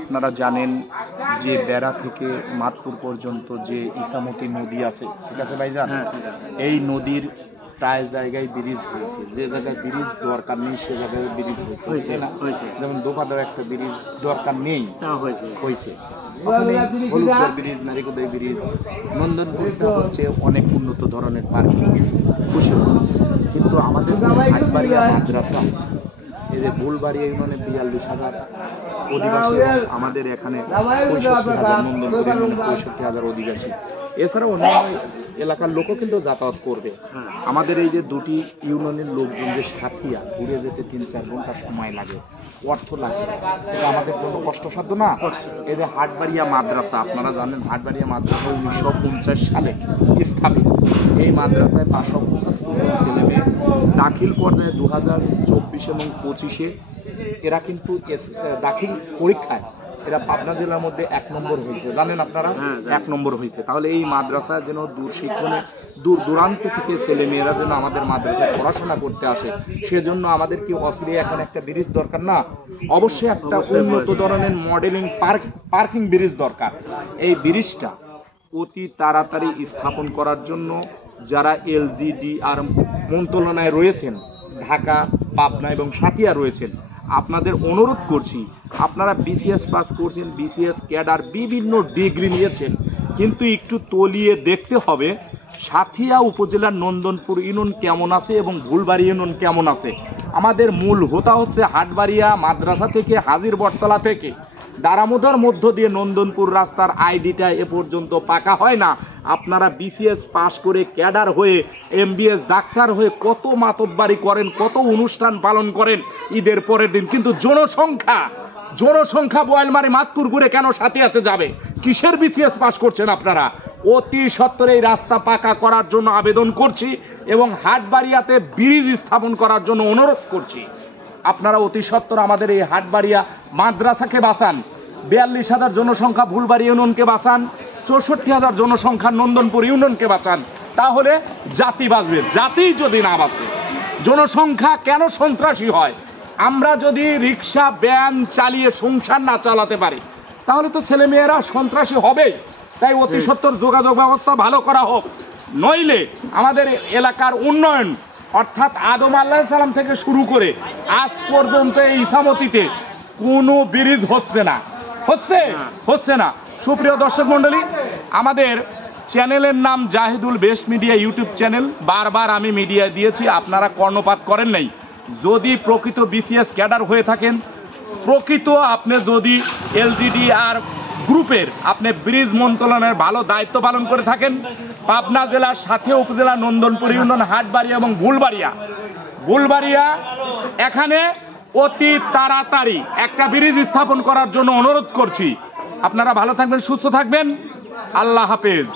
আপনারা জানেন যে বেড়া থেকে মাদপুর পর্যন্ত যে ইসামতি নদী আছে, ঠিক আছে ভাইজান? এই নদীর প্রায় জায়গায় ব্রিজ হয়েছে, যে জায়গায় ব্রিজ দরকার নেই সে জায়গায় ব্রিজ হয়েছে না। যেমন দোপাদার একটা ব্রিজ দরকার নেই, হয়েছে। ব্রিজ, নারিকুদাই ব্রিজ, নন্দনপুরটা হচ্ছে অনেক উন্নত ধরনের পার্কিং খুশি। কিন্তু আমাদের হাটবাড়িয়া মাদ্রাসা, এই যে বুলবাড়িয়া ইউনিয়নে ৪২,০০০ অধিবাসী, আমাদের এখানে ৬৫,০০০, নন্দনপুর ইউনিয়নে ৬৫,০০০ অধিবাসী, এছাড়াও অন্যান্য এলাকার লোকও কিন্তু যাতায়াত করবে। আমাদের এই যে দুটি ইউনিয়নের লোকজন যে সাথিয়া ঘুরে যেতে ৩-৪ ঘন্টা সময় লাগে, অর্থ লাগে, এটা আমাদের জন্য কষ্টসাধ্য না? এই যে হাটবাড়িয়া মাদ্রাসা, আপনারা জানেন হাটবাড়িয়া মাদ্রাসা ১৯৫০ সালে স্থাপিত। এই মাদ্রাসায় ৫৭৫ ছেলে মেয়ে দাখিল পর্যায়ে ২০২৪ এবং ২৫-এ এরা কিন্তু দাখিল পরীক্ষায় এরা পাবনা জেলার মধ্যে ১ নম্বর হয়েছে, জানেন আপনারা? ১ নম্বর হয়েছে। তাহলে এই মাদ্রাসা যেন দূর দূরান্ত থেকে ছেলে মেয়েরা যেন আমাদের মাদ্রাসায় পড়াশোনা করতে আসে, সেজন্য আমাদের কি অচিরে এখন একটা ব্রিজ দরকার না? অবশ্যই একটা উন্নত ধরনের মডেলিং পার্কিং ব্রিজ দরকার। এই ব্রিজটা অতি তাড়াতাড়ি স্থাপন করার জন্য যারা LGDR মন্ত্রণালয়ে রয়েছেন, ঢাকা, পাবনা এবং সাথিয়া রয়েছেন, আপনাদের অনুরোধ করছি, আপনারা BCS পাস করছেন, BCS ক্যাডার বিভিন্ন ডিগ্রি নিয়েছেন, কিন্তু একটু তলিয়ে দেখতে হবে সাথিয়া উপজেলার নন্দনপুর ইউনিয়ন কেমন আছে এবং ভুলবাড়ি ইউনিয়ন কেমন আছে। আমাদের মূল হোতা হচ্ছে হাটবাড়িয়া মাদ্রাসা থেকে, হাজির বটতলা থেকে দারামোদার মধ্য দিয়ে নন্দনপুর রাস্তার আইডিটা এ পর্যন্ত পাকা হয় না। আপনারা BCS পাস করে ক্যাডার হয়ে, MBS ডাক্তার হয়ে কত মাতব্বারি করেন, কত অনুষ্ঠান পালন করেন ঈদের পরের দিন, কিন্তু জনসংখ্যা বোয়ালমারি মাদপুর ঘুরে কেন সাথিয়াতে যাবে? কিসের BCS পাস করছেন আপনারা? অতি সত্বর এই রাস্তা পাকা করার জন্য আবেদন করছি এবং হাটবাড়িয়াতে ব্রিজ স্থাপন করার জন্য অনুরোধ করছি। আপনারা অতি সত্বর আমাদের এই হাটবাড়িয়া মাদ্রাসাকে বাঁচান, ৪২,০০০ জনসংখ্যা ভুলবাড়ি ইউনিয়নকে বাঁচান, ৬৪,০০০ জনসংখ্যা নন্দনপুর ইউনিয়নকে বাঁচান, তাহলে জাতি বাঁচবে। জাতি যদি না বাঁচে, জনসংখ্যা কেন সন্ত্রাসী হয়? আমরা যদি রিক্সা ভ্যান চালিয়ে সংসার না চালাতে পারি, তাহলে তো ছেলেমেয়েরা সন্ত্রাসী হবেই। তাই অতি সত্বর যোগাযোগ ব্যবস্থা ভালো করা হোক, নইলে আমাদের এলাকার উন্নয়ন, অর্থাৎ আদম আলাইহিস সালাম থেকে শুরু করে আজ পর্যন্ত এই ইসামতিতে কোনো ব্রিজ হচ্ছে না। সুপ্রিয় দর্শক মন্ডলী, আমাদের চ্যানেলের নাম Zahidul best media YouTube channel. বারবার আমি মিডিয়া দিয়েছি, আপনারা কর্ণপাত করেন নাই। যদি প্রকৃত BCS ক্যাডার হয়ে থাকেন, প্রকৃত আপনি যদি LGDR গ্রুপের আপনি ব্রিজ মন্ত্রণালয়ের ভালো দায়িত্ব পালন করে থাকেন, পাবনা জেলার সাথিয়া উপজেলা নন্দনপুর ইউনিয়ন হাটবাড়িয়া এবং ভুলবাড়িয়া এখানে অতি তাড়াতাড়ি একটা ব্রিজ স্থাপন করার জন্য অনুরোধ করছি। আপনারা ভালো থাকবেন, সুস্থ থাকবেন, আল্লাহ হাফেজ।